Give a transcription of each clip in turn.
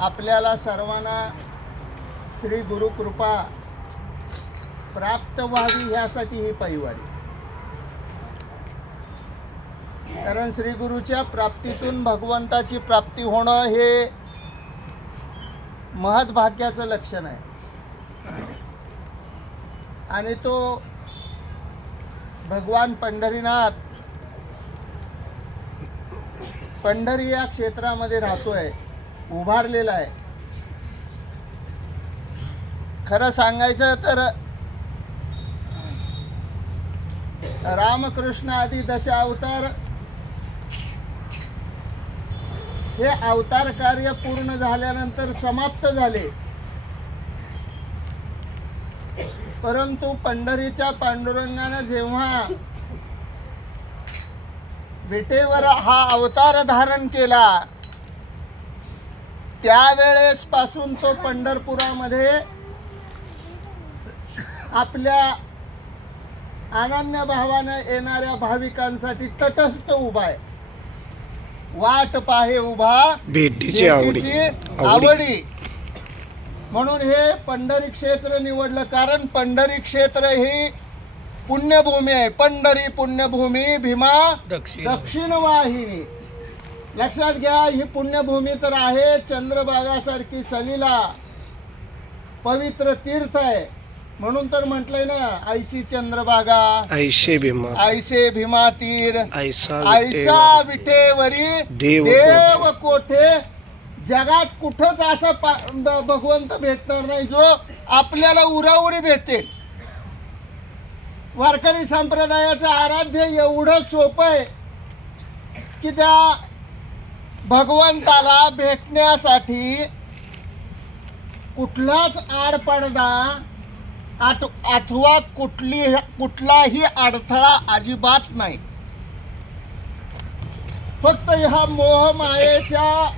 आपल्याला सर्वांना श्री गुरुकृपा प्राप्त व्हावी यासाठी ही पायवारी. कारण श्री गुरुच्या प्राप्तीतून भगवंताची प्राप्ती होणं हे महत्भाग्याचं लक्षण आहे. आणि तो भगवान पंढरीनाथ पंढरी या क्षेत्रामध्ये राहतोय, उभारलेला आहे. खरं सांगायचं तर रामकृष्ण आदी दशावतार हे अवतार कार्य पूर्ण झाल्यानंतर समाप्त झाले. परंतु पंढरीच्या पांडुरंगानं जेव्हा विटेवर हा अवतार धारण केला त्यावेळेस पासून तो पंढरपुरामध्ये आपल्या अनन्य भावानं येणाऱ्या भाविकांसाठी तटस्थ उभा आहे. वाट पाहे उभा भेटीची आवडी. म्हणून हे पंढरी क्षेत्र निवडलं. कारण पंढरी क्षेत्र ही पुण्यभूमी आहे. पंढरी पुण्यभूमी भीमा दक्षिण वाहिनी. लक्षात घ्या, ही पुण्यभूमी तर आहे. चंद्रभागासारखी सलीला पवित्र तीर्थ आहे. म्हणून तर म्हटलंय ना, ऐशी चंद्रभागा ऐसे भीमा तीर ऐसा विटेवरी देव कोठे. जगात कुठंच असं भगवंत भेटणार नाही जो आपल्याला उराउरी भेटेल. वारकरी संप्रदायाचं आराध्य एवढं सोपं आहे की त्या भगवंताला भेटण्यासाठी कुठलाच आडपडदा अथवा कुठलाही अडथळा अजिबात नाही. फक्त ह्या मोहमायेच्या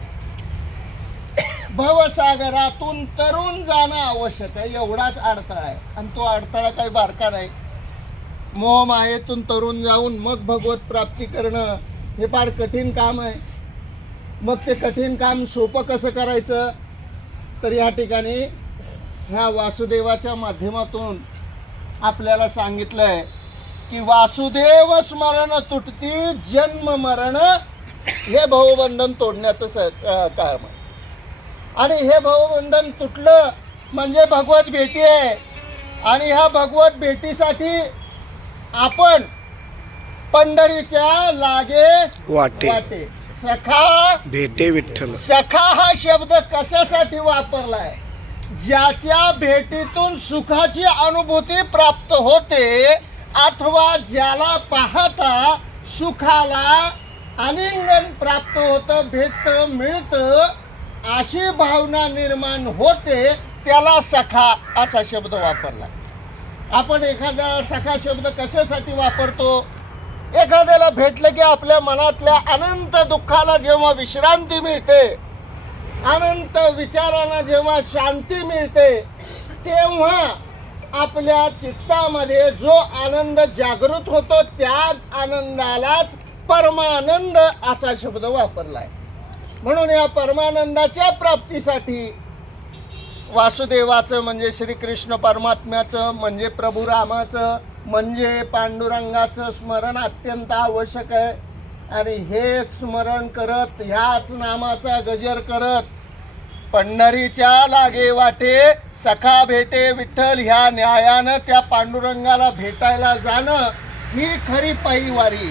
भवसागरातून तरुण जाणं आवश्यक आहे, एवढाच अडथळा आहे. आणि तो अडथळा काही बारका नाही. मोहमायेतून तरुण जाऊन मग भगवत प्राप्ती करणं हे फार कठीण काम आहे. मग ते कठीण काम सोपं कसं करायचं, तर या ठिकाणी ह्या वासुदेवाच्या माध्यमातून आपल्याला सांगितलंय की वासुदेव स्मरण तुटती जन्म मरण. हे भवबंधन तोडण्याचं काम आहे. आणि हे भवबंधन तुटलं म्हणजे भगवत भेटी आहे. आणि ह्या भगवत भेटीसाठी आपण पंढरीच्या लागे वाटे. सखा भेटे विठ्ठल. सखा हा शब्द कशासाठी वापरलाय? ज्याच्या भेटीतून सुखाची अनुभूती प्राप्त होते अथवा ज्याला पाहता सुखाला आलिंगन प्राप्त होतं, भेटतं, मिळतं, अशी भावना निर्माण होते, त्याला सखा असा शब्द वापरला. आपण एखादा सखा शब्द कशासाठी वापरतो? एखाद्याला भेटलं की आपल्या मनातल्या अनंत दुःखाला जेव्हा विश्रांती मिळते, अनंत विचारांना जेव्हा शांती मिळते, तेव्हा आपल्या चित्तामध्ये जो आनंद जागृत होतो त्याच आनंदालाच परमानंद असा शब्द वापरलाय. म्हणून या परमानंदाच्या प्राप्तीसाठी वासुदेवाचं म्हणजे श्रीकृष्ण परमात्म्याचं म्हणजे प्रभू रामाचं म्हणजे पांडुरंगाचं स्मरण अत्यंत आवश्यक आहे. आणि हेच स्मरण करत, ह्याच नामाचा गजर करत पंढरीच्या लागे वाटे सखा भेटे विठ्ठल ह्या न्यायानं त्या पांडुरंगाला भेटायला जाणं ही खरी पायीवारी.